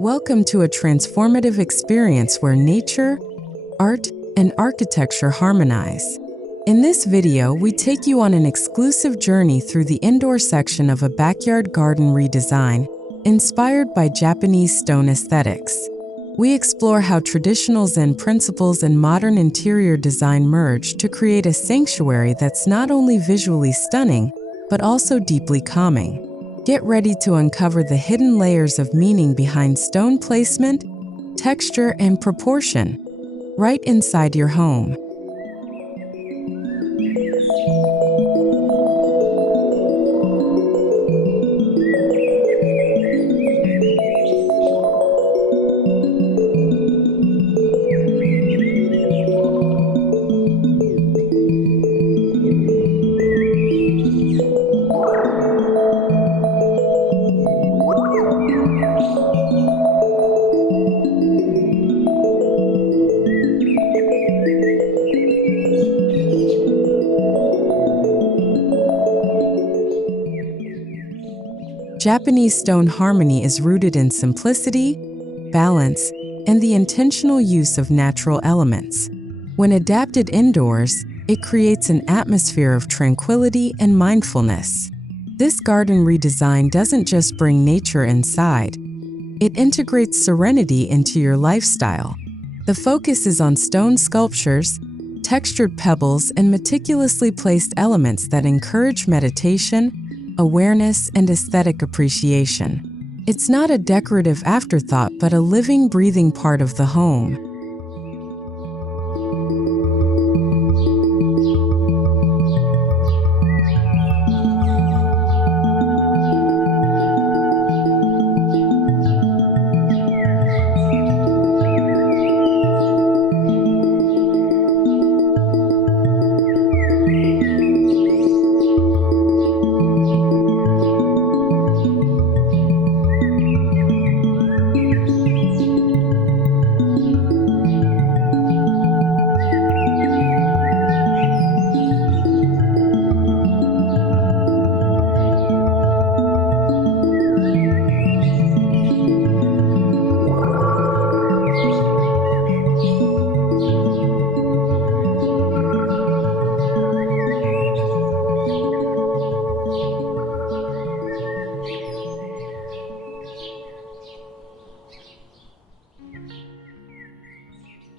Welcome to a transformative experience where nature, art, and architecture harmonize. In this video, we take you on an exclusive journey through the indoor section of a backyard garden redesign inspired by Japanese stone aesthetics. We explore how traditional Zen principles and modern interior design merge to create a sanctuary that's not only visually stunning, but also deeply calming. Get ready to uncover the hidden layers of meaning behind stone placement, texture, and proportion, right inside your home. Japanese stone harmony is rooted in simplicity, balance, and the intentional use of natural elements. When adapted indoors, it creates an atmosphere of tranquility and mindfulness. This garden redesign doesn't just bring nature inside, it integrates serenity into your lifestyle. The focus is on stone sculptures, textured pebbles, and meticulously placed elements that encourage meditation, awareness, and aesthetic appreciation. It's not a decorative afterthought, but a living, breathing part of the home.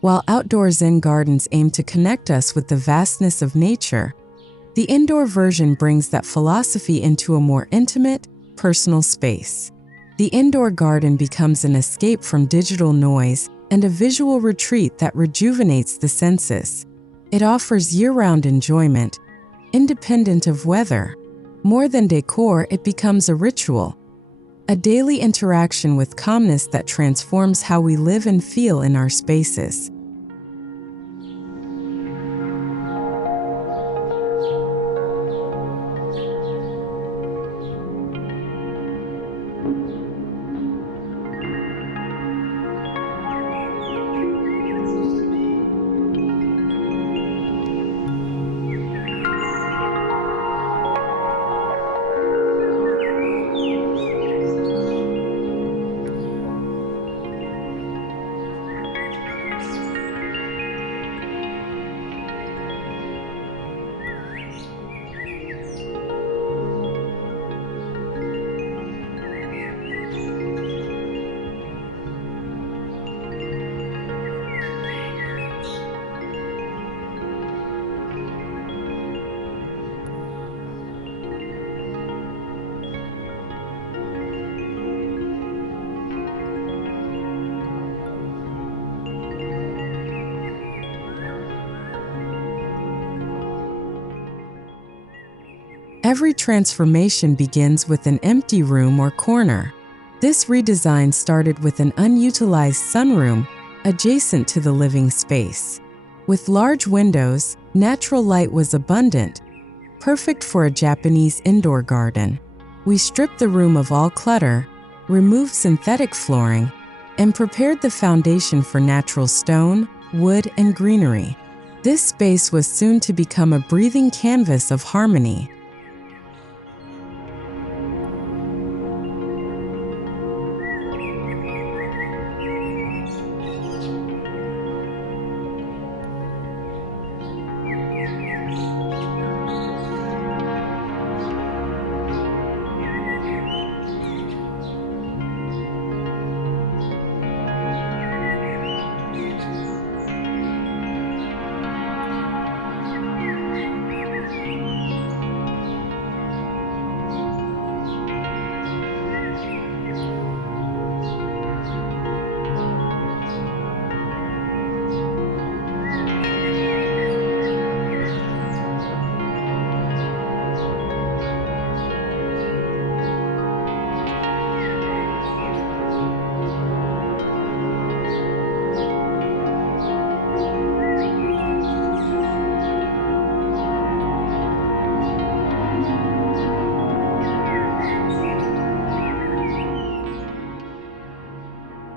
While outdoor Zen gardens aim to connect us with the vastness of nature, the indoor version brings that philosophy into a more intimate, personal space. The indoor garden becomes an escape from digital noise and a visual retreat that rejuvenates the senses. It offers year-round enjoyment, independent of weather. More than decor, it becomes a ritual, a daily interaction with calmness that transforms how we live and feel in our spaces. Every transformation begins with an empty room or corner. This redesign started with an unutilized sunroom adjacent to the living space. With large windows, Natural light was abundant, perfect for a Japanese indoor garden. We stripped the room of all clutter, removed synthetic flooring, and prepared the foundation for natural stone, wood, and greenery. This space was soon to become a breathing canvas of harmony.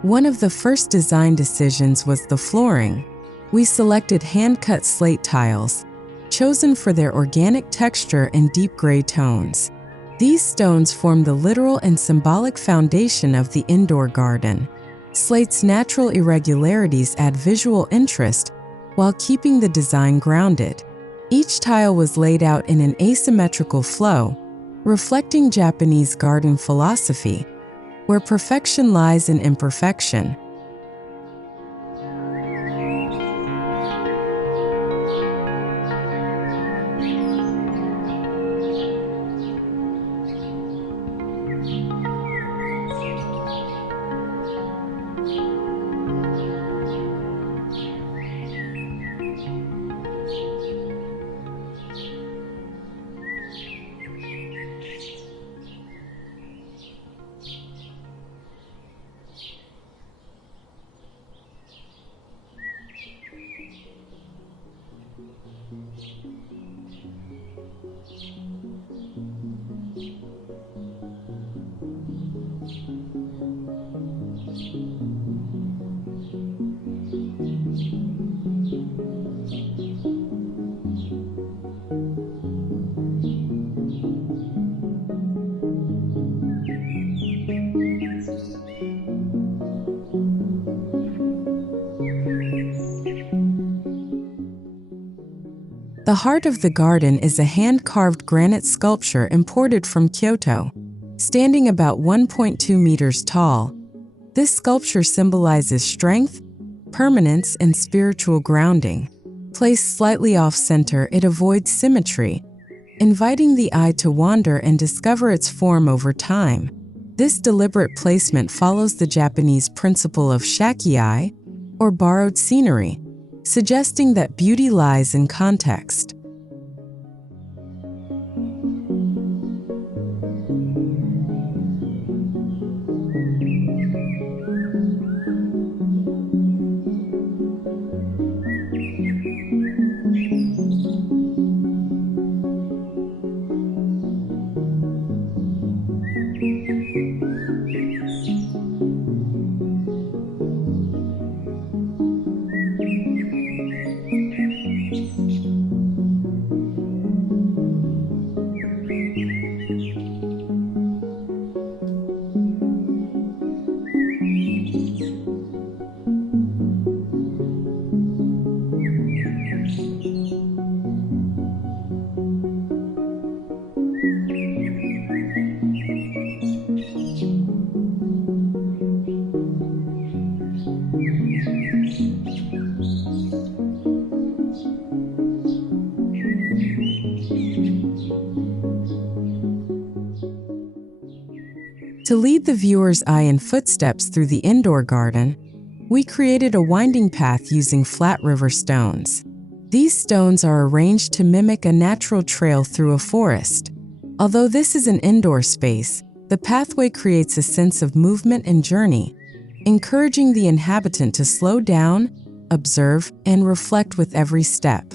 One of the first design decisions was the flooring. We selected hand-cut slate tiles, chosen for their organic texture and deep gray tones. These stones form the literal and symbolic foundation of the indoor garden. Slate's natural irregularities add visual interest while keeping the design grounded. Each tile was laid out in an asymmetrical flow, reflecting Japanese garden philosophy, where perfection lies in imperfection. The heart of the garden is a hand-carved granite sculpture imported from Kyoto. Standing about 1.2 meters tall, this sculpture symbolizes strength, permanence, and spiritual grounding. Placed slightly off-center, it avoids symmetry, inviting the eye to wander and discover its form over time. This deliberate placement follows the Japanese principle of shakiai, or borrowed scenery, suggesting that beauty lies in context. To lead the viewer's eye in footsteps through the indoor garden, we created a winding path using flat river stones. These stones are arranged to mimic a natural trail through a forest. Although this is an indoor space, the pathway creates a sense of movement and journey, encouraging the inhabitant to slow down, observe, and reflect with every step.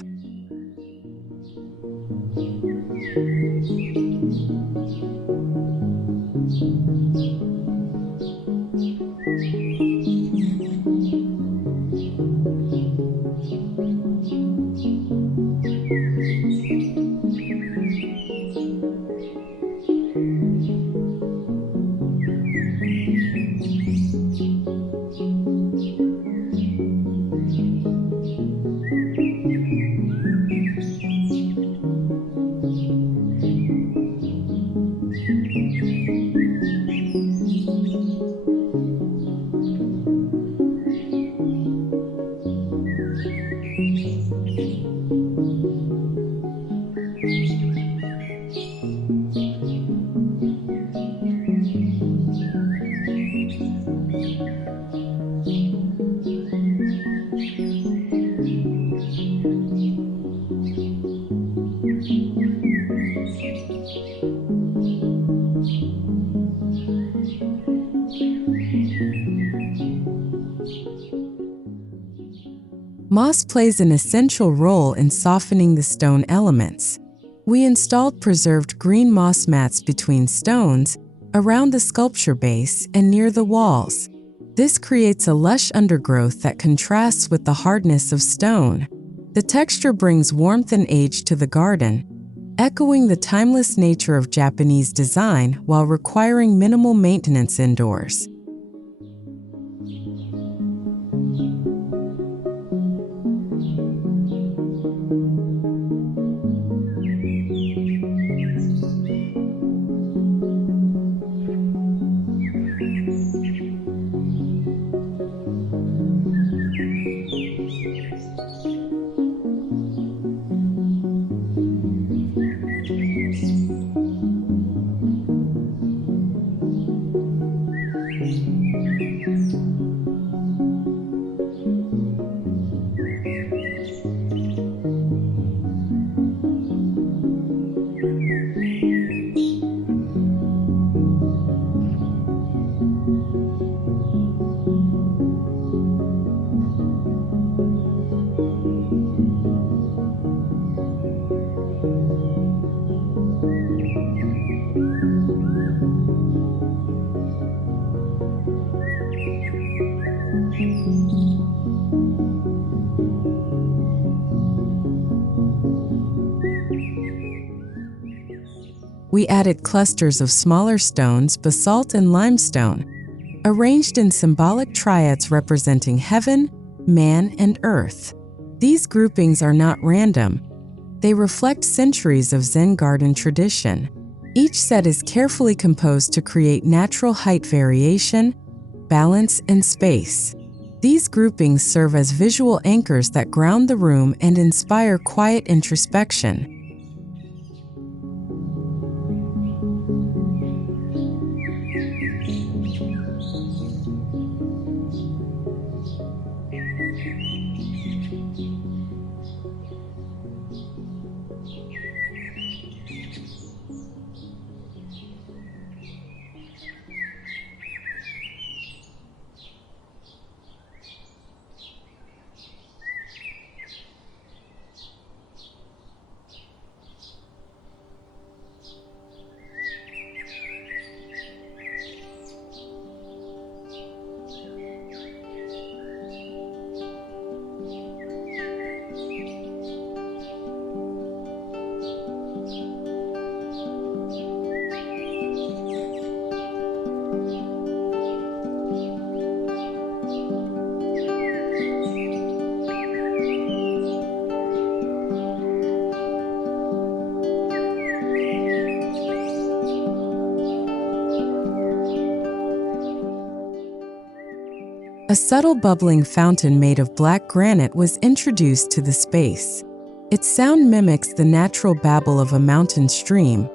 Moss plays an essential role in softening the stone elements. We installed preserved green moss mats between stones, around the sculpture base, and near the walls. This creates a lush undergrowth that contrasts with the hardness of stone. The texture brings warmth and age to the garden, echoing the timeless nature of Japanese design while requiring minimal maintenance indoors. We added clusters of smaller stones, basalt and limestone, arranged in symbolic triads representing heaven, man, and earth. These groupings are not random. They reflect centuries of Zen garden tradition. Each set is carefully composed to create natural height variation, balance, and space. These groupings serve as visual anchors that ground the room and inspire quiet introspection. A subtle bubbling fountain made of black granite was introduced to the space. Its sound mimics the natural babble of a mountain stream,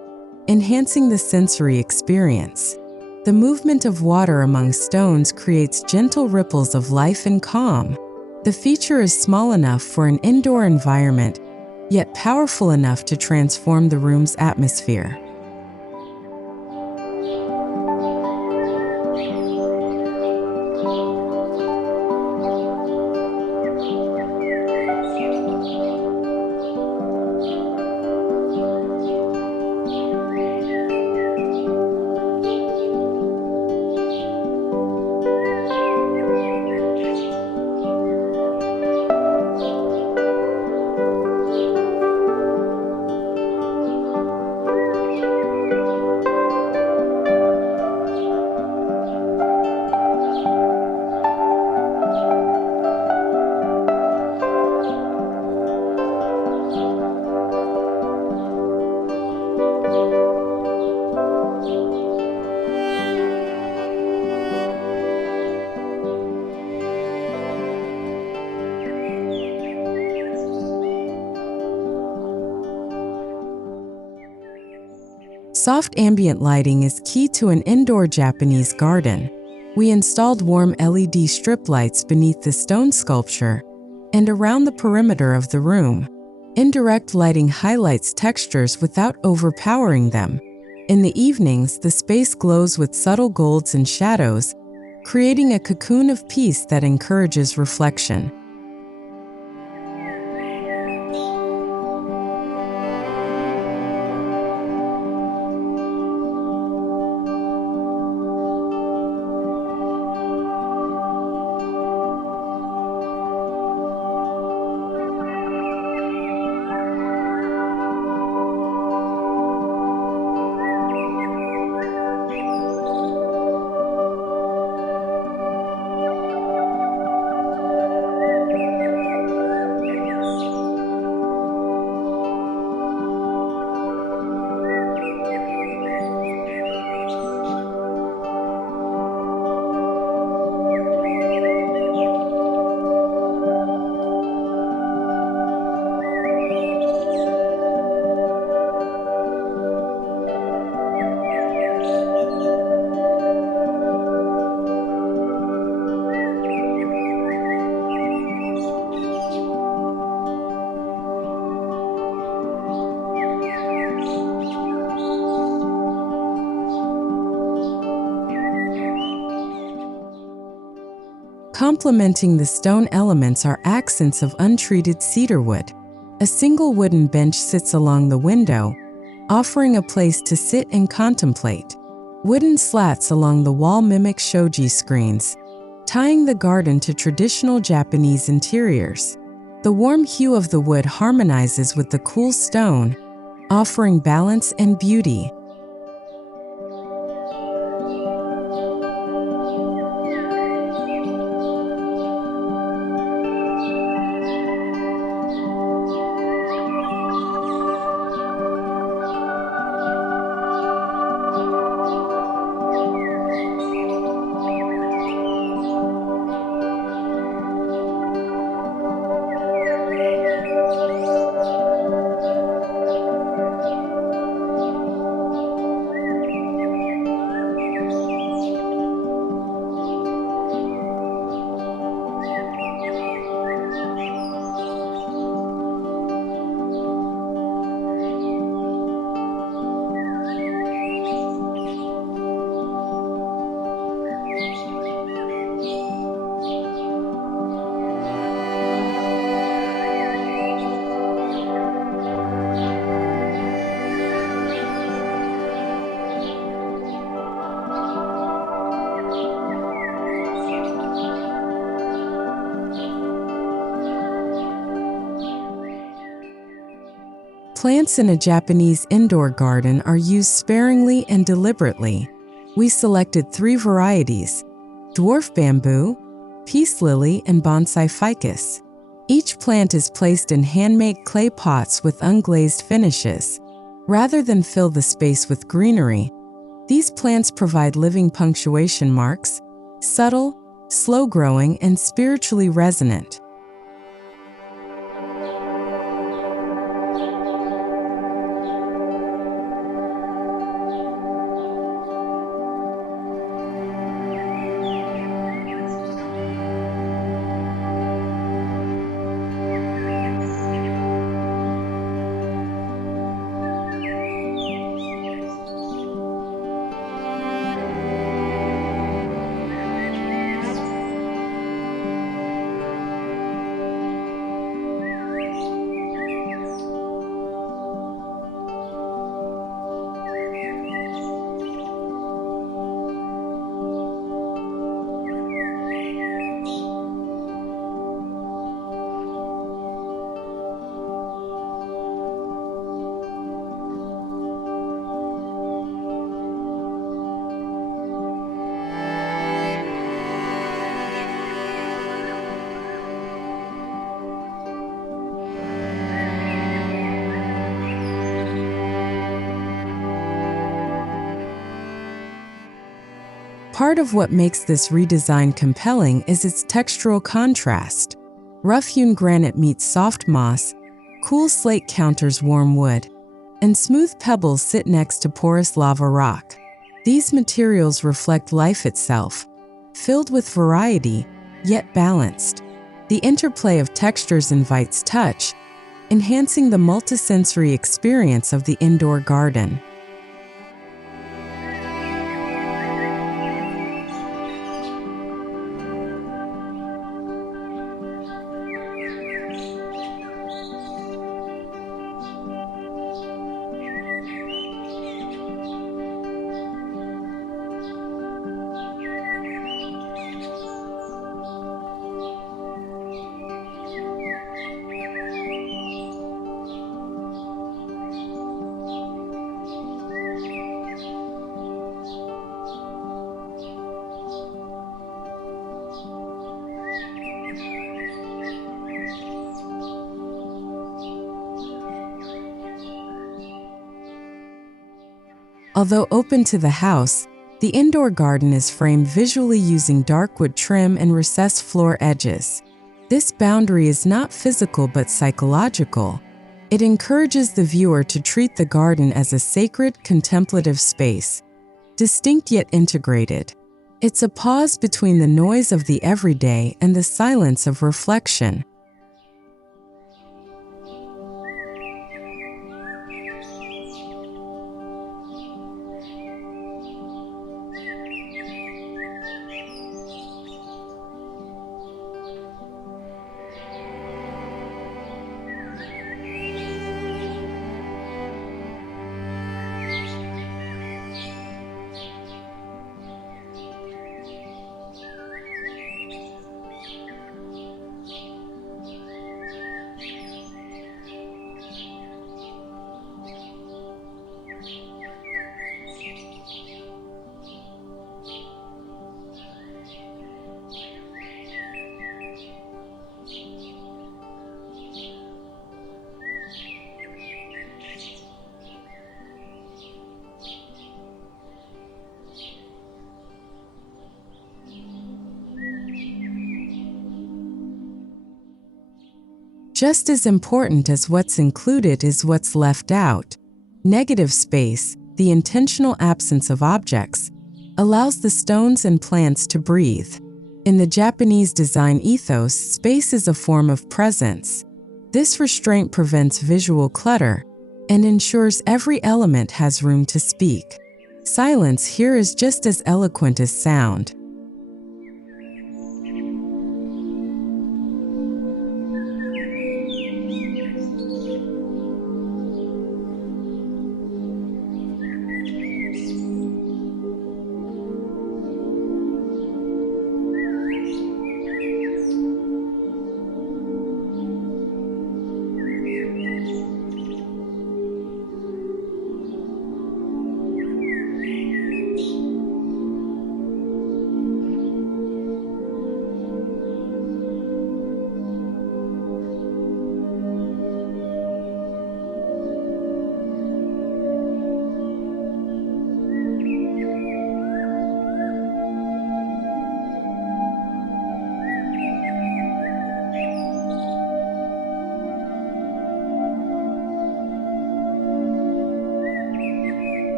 enhancing the sensory experience. The movement of water among stones creates gentle ripples of life and calm. The feature is small enough for an indoor environment, yet powerful enough to transform the room's atmosphere. Soft ambient lighting is key to an indoor Japanese garden. We installed warm LED strip lights beneath the stone sculpture and around the perimeter of the room. Indirect lighting highlights textures without overpowering them. In the evenings, the space glows with subtle golds and shadows, creating a cocoon of peace that encourages reflection. Complementing the stone elements are accents of untreated cedar wood. A single wooden bench sits along the window, offering a place to sit and contemplate. Wooden slats along the wall mimic shoji screens, tying the garden to traditional Japanese interiors. The warm hue of the wood harmonizes with the cool stone, offering balance and beauty. Plants in a Japanese indoor garden are used sparingly and deliberately. We selected 3 varieties: dwarf bamboo, peace lily, and bonsai ficus. Each plant is placed in handmade clay pots with unglazed finishes. Rather than fill the space with greenery, these plants provide living punctuation marks, subtle, slow-growing, and spiritually resonant. Part of what makes this redesign compelling is its textural contrast. Rough-hewn granite meets soft moss, cool slate counters warm wood. and smooth pebbles sit next to porous lava rock. These materials reflect life itself, filled with variety, yet balanced. The interplay of textures invites touch, enhancing the multisensory experience of the indoor garden. Although open to the house, the indoor garden is framed visually using dark wood trim and recessed floor edges. This boundary is not physical but psychological. It encourages the viewer to treat the garden as a sacred, contemplative space, distinct yet integrated. It's a pause between the noise of the everyday and the silence of reflection. Just as important as what's included is what's left out. Negative space, the intentional absence of objects, allows the stones and plants to breathe. In the Japanese design ethos, space is a form of presence. This restraint prevents visual clutter and ensures every element has room to speak. Silence here is just as eloquent as sound.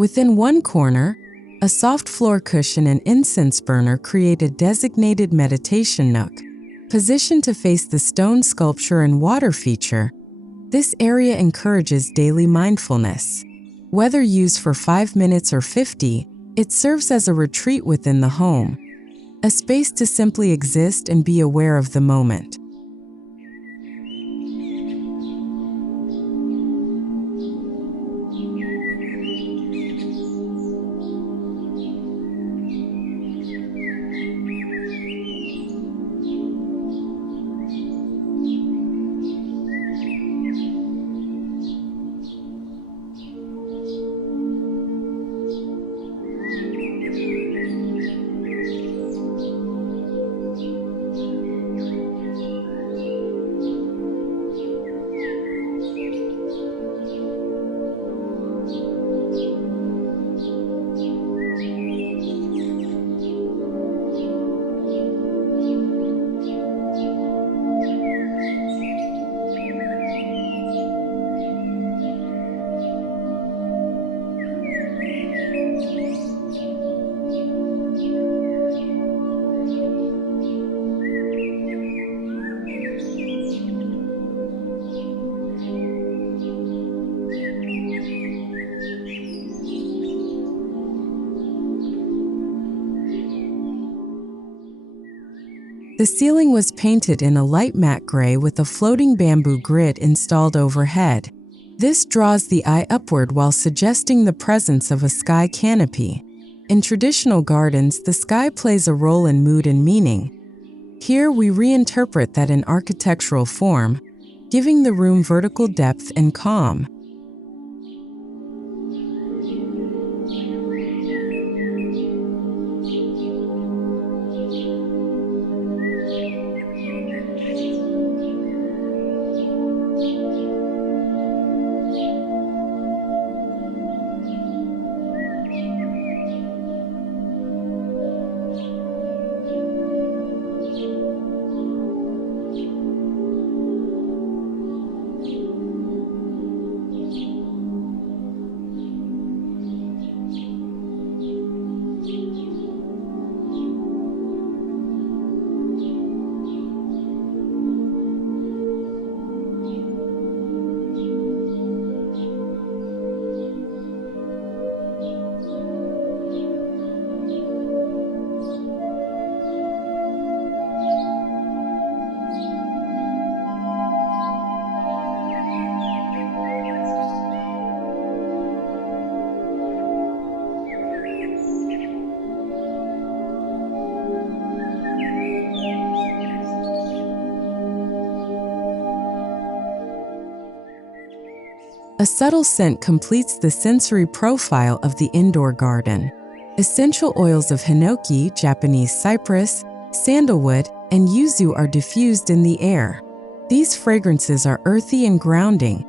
Within one corner, a soft floor cushion and incense burner create a designated meditation nook. Positioned to face the stone sculpture and water feature, this area encourages daily mindfulness. Whether used for 5 minutes or 50, it serves as a retreat within the home, a space to simply exist and be aware of the moment. The ceiling was painted in a light matte gray with a floating bamboo grid installed overhead. This draws the eye upward while suggesting the presence of a sky canopy. In traditional gardens, the sky plays a role in mood and meaning. Here, we reinterpret that in architectural form, giving the room vertical depth and calm. A subtle scent completes the sensory profile of the indoor garden. Essential oils of hinoki, Japanese cypress, sandalwood, and yuzu are diffused in the air. These fragrances are earthy and grounding,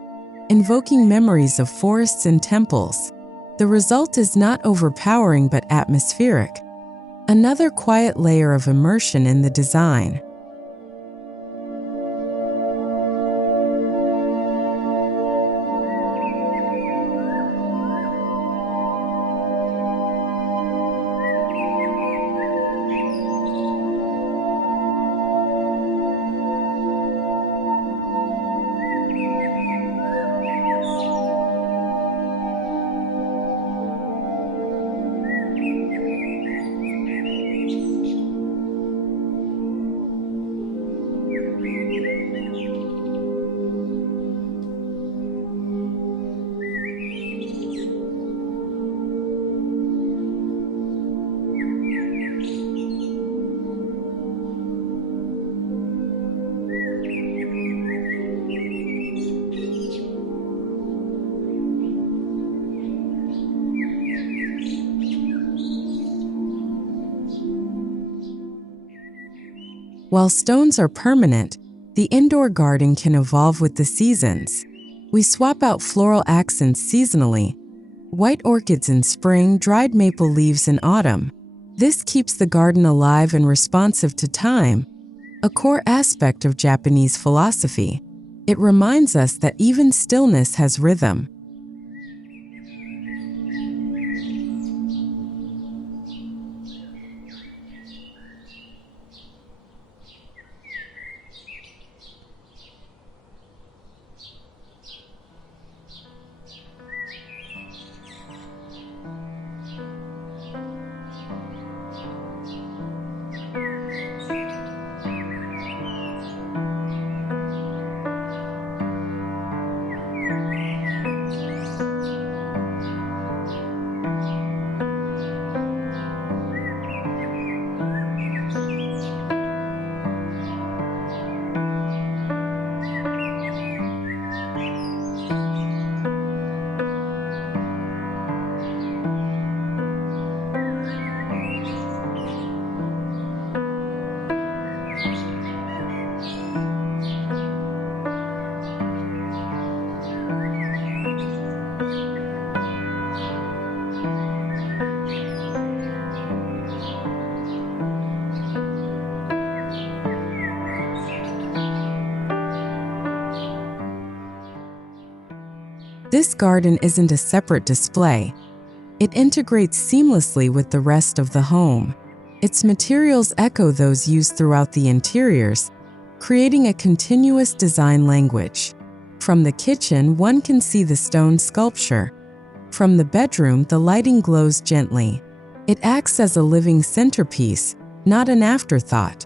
invoking memories of forests and temples. The result is not overpowering but atmospheric. Another quiet layer of immersion in the design. While stones are permanent, the indoor garden can evolve with the seasons. We swap out floral accents seasonally: white orchids in spring, dried maple leaves in autumn. This keeps the garden alive and responsive to time, a core aspect of Japanese philosophy. It reminds us that even stillness has rhythm. This garden isn't a separate display. It integrates seamlessly with the rest of the home. Its materials echo those used throughout the interiors, creating a continuous design language. From the kitchen, one can see the stone sculpture. From the bedroom, the lighting glows gently. It acts as a living centerpiece, not an afterthought.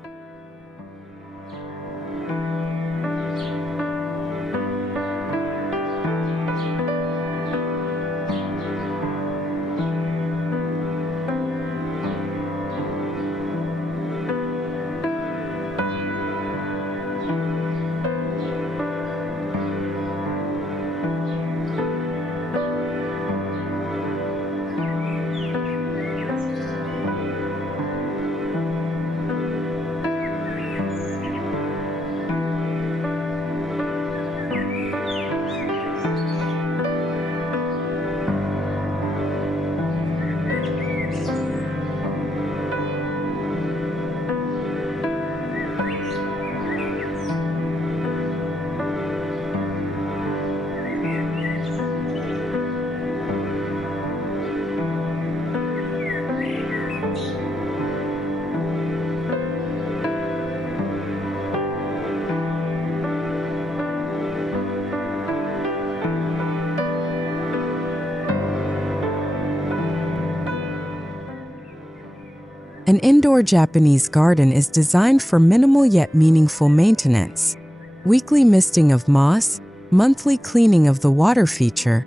An indoor Japanese garden is designed for minimal yet meaningful maintenance. Weekly misting of moss, monthly cleaning of the water feature,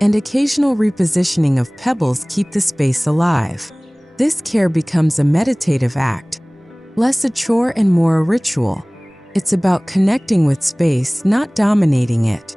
and occasional repositioning of pebbles keep the space alive. This care becomes a meditative act, less a chore and more a ritual. It's about connecting with space, not dominating it.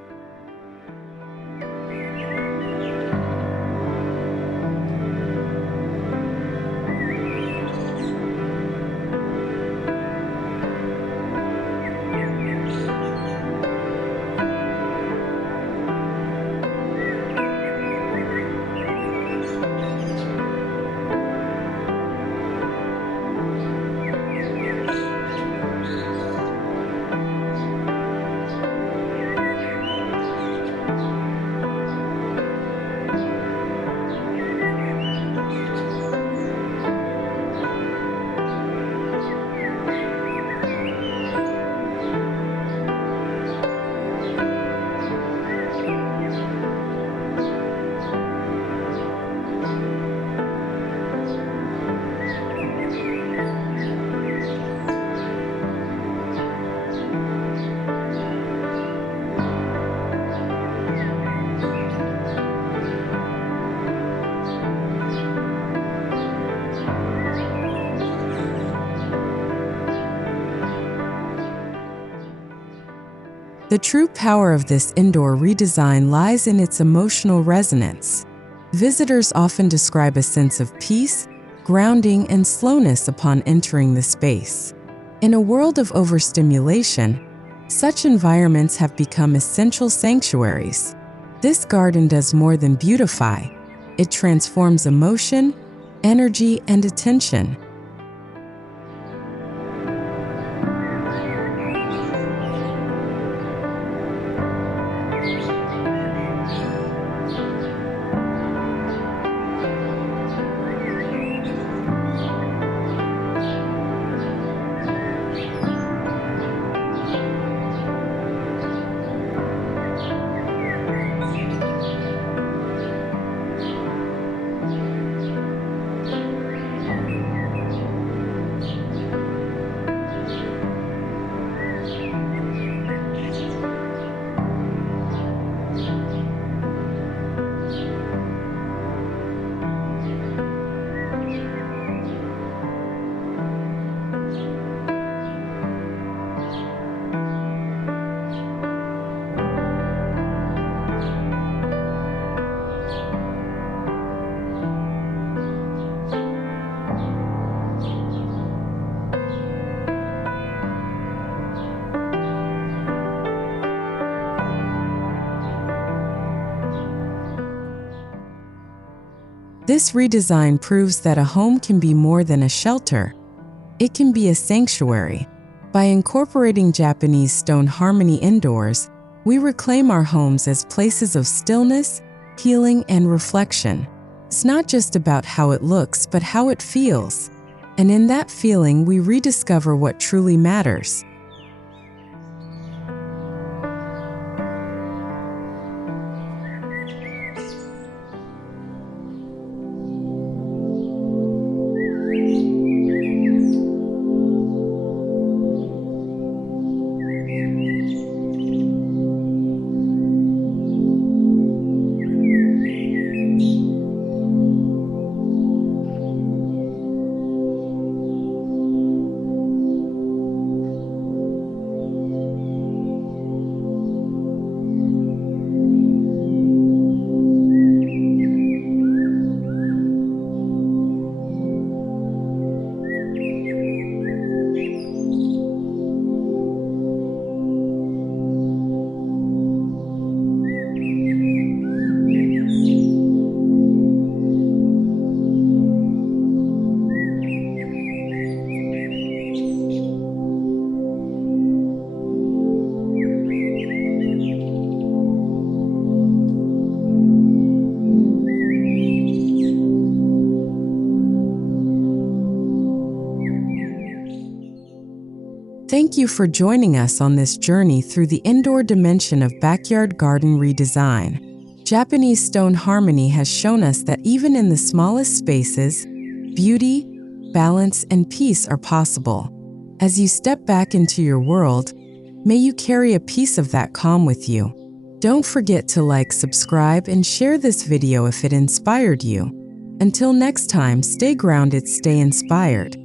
The true power of this indoor redesign lies in its emotional resonance. Visitors often describe a sense of peace, grounding, and slowness upon entering the space. In a world of overstimulation, such environments have become essential sanctuaries. This garden does more than beautify. It transforms emotion, energy, and attention. This redesign proves that a home can be more than a shelter. It can be a sanctuary. By incorporating Japanese stone harmony indoors, we reclaim our homes as places of stillness, healing, and reflection. It's not just about how it looks, but how it feels. And in that feeling, we rediscover what truly matters. Thank you for joining us on this journey through the indoor dimension of backyard garden redesign. Japanese stone harmony has shown us that even in the smallest spaces, beauty, balance, and peace are possible. As you step back into your world, may you carry a piece of that calm with you. Don't forget to like, subscribe, and share this video if it inspired you. Until next time, stay grounded, stay inspired,